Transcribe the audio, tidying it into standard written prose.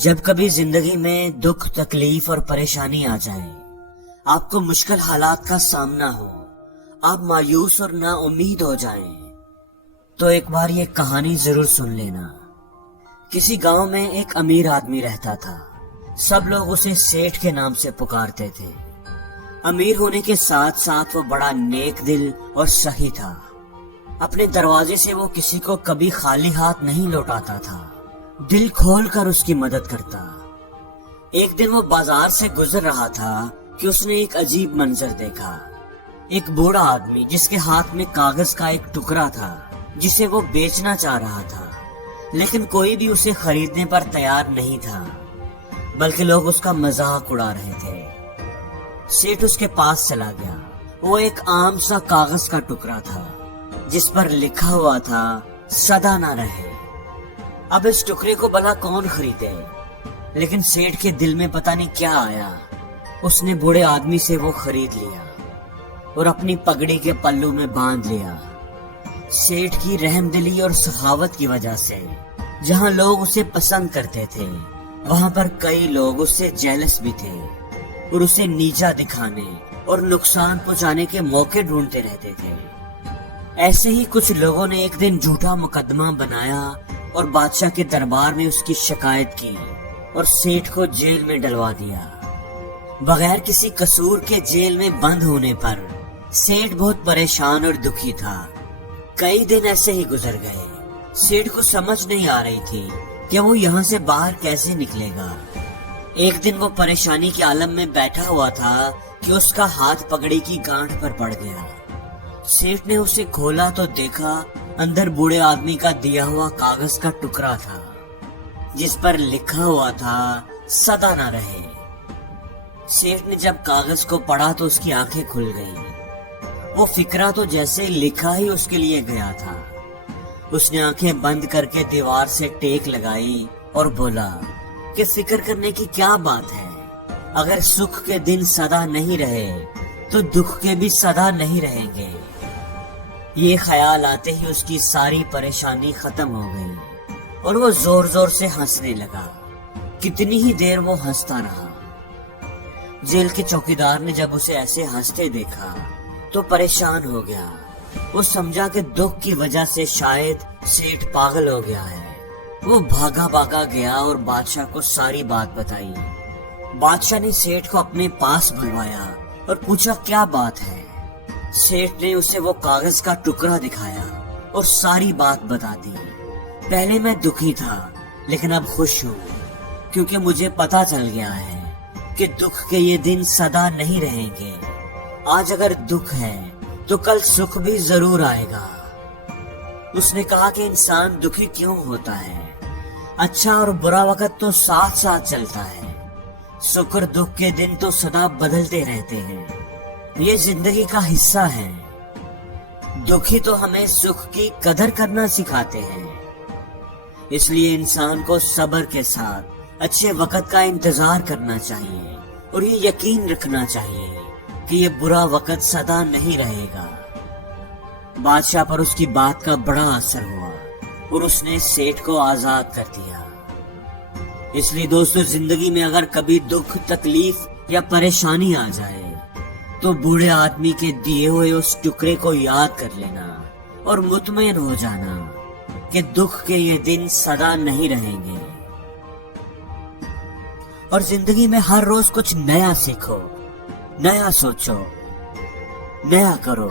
جب کبھی زندگی میں دکھ، تکلیف اور پریشانی آ جائے، آپ کو مشکل حالات کا سامنا ہو، آپ مایوس اور نا امید ہو جائیں، تو ایک بار یہ کہانی ضرور سن لینا۔ کسی گاؤں میں ایک امیر آدمی رہتا تھا۔ سب لوگ اسے سیٹھ کے نام سے پکارتے تھے۔ امیر ہونے کے ساتھ ساتھ وہ بڑا نیک دل اور سخی تھا۔ اپنے دروازے سے وہ کسی کو کبھی خالی ہاتھ نہیں لوٹاتا تھا، دل کھول کر اس کی مدد کرتا۔ ایک دن وہ بازار سے گزر رہا تھا کہ اس نے ایک عجیب منظر دیکھا۔ ایک بوڑھا آدمی جس کے ہاتھ میں کاغذ کا ایک ٹکڑا تھا، جسے وہ بیچنا چاہ رہا تھا، لیکن کوئی بھی اسے خریدنے پر تیار نہیں تھا، بلکہ لوگ اس کا مذاق اڑا رہے تھے۔ سیٹھ اس کے پاس چلا گیا۔ وہ ایک عام سا کاغذ کا ٹکڑا تھا جس پر لکھا ہوا تھا، سدا نہ رہے۔ اب اس ٹکڑے کو بھلا کون خریدے؟ لیکن سیٹھ کے دل میں پتہ نہیں کیا آیا، اس نے بوڑھے آدمی سے وہ خرید لیا اور اپنی پگڑی کے پلو میں باندھ لیا۔ سیٹھ کی رحم دلی اور سخاوت کی وجہ سے جہاں لوگ اسے پسند کرتے تھے، وہاں پر کئی لوگ اس سے جیلس بھی تھے اور اسے نیچا دکھانے اور نقصان پہنچانے کے موقع ڈھونڈتے رہتے تھے۔ ایسے ہی کچھ لوگوں نے ایک دن جھوٹا مقدمہ بنایا اور بادشاہ کے دربار میں اس کی شکایت کی اور سیٹھ کو جیل میں ڈلوا دیا۔ بغیر کسی قصور کے جیل میں بند ہونے پر سیٹھ بہت پریشان اور دکھی تھا۔ کئی دن ایسے ہی گزر گئے۔ سیٹھ کو سمجھ نہیں آ رہی تھی کہ وہ یہاں سے باہر کیسے نکلے گا۔ ایک دن وہ پریشانی کے عالم میں بیٹھا ہوا تھا کہ اس کا ہاتھ پگڑی کی گانٹھ پر پڑ گیا۔ سیٹھ نے اسے کھولا تو دیکھا اندر بوڑھے آدمی کا دیا ہوا کاغذ کا ٹکڑا تھا، جس پر لکھا ہوا تھا، سدا نہ رہے۔ سیٹھ نے جب کاغذ کو پڑھا تو اس کی آنکھیں کھل گئیں۔ وہ فکرہ تو جیسے لکھا ہی اس کے لیے گیا تھا۔ اس نے آنکھیں بند کر کے دیوار سے ٹیک لگائی اور بولا کہ فکر کرنے کی کیا بات ہے؟ اگر سکھ کے دن سدا نہیں رہے تو دکھ کے بھی سدا نہیں رہیں گے۔ یہ خیال آتے ہی اس کی ساری پریشانی ختم ہو گئی اور وہ زور زور سے ہنسنے لگا۔ کتنی ہی دیر وہ ہنستا رہا۔ جیل کے چوکیدار نے جب اسے ایسے ہنستے دیکھا تو پریشان ہو گیا۔ وہ سمجھا کہ دکھ کی وجہ سے شاید سیٹھ پاگل ہو گیا ہے۔ وہ بھاگا بھاگا گیا اور بادشاہ کو ساری بات بتائی۔ بادشاہ نے سیٹھ کو اپنے پاس بلوایا اور پوچھا کیا بات ہے۔ سیٹھ نے اسے وہ کاغذ کا ٹکڑا دکھایا اور ساری بات بتا دی۔ پہلے میں دکھی تھا لیکن اب خوش ہوں، کیونکہ مجھے پتا چل گیا ہے کہ دکھ کے یہ دن سدا نہیں رہیں گے۔ آج اگر دکھ ہے تو کل سکھ بھی ضرور آئے گا۔ اس نے کہا کہ انسان دکھی کیوں ہوتا ہے؟ اچھا اور برا وقت تو ساتھ ساتھ چلتا ہے۔ سکھ اور دکھ کے دن تو سدا بدلتے رہتے ہیں۔ یہ زندگی کا حصہ ہے۔ دکھی تو ہمیں سکھ کی قدر کرنا سکھاتے ہیں۔ اس لیے انسان کو صبر کے ساتھ اچھے وقت کا انتظار کرنا چاہیے اور یہ یقین رکھنا چاہیے کہ یہ برا وقت سدا نہیں رہے گا۔ بادشاہ پر اس کی بات کا بڑا اثر ہوا اور اس نے سیٹھ کو آزاد کر دیا۔ اس لیے دوستو، زندگی میں اگر کبھی دکھ، تکلیف یا پریشانی آ جائے تو بوڑھے آدمی کے دیے ہوئے اس ٹکڑے کو یاد کر لینا اور مطمئن ہو جانا کہ دکھ کے یہ دن سدا نہیں رہیں گے۔ اور زندگی میں ہر روز کچھ نیا سیکھو، نیا سوچو، نیا کرو۔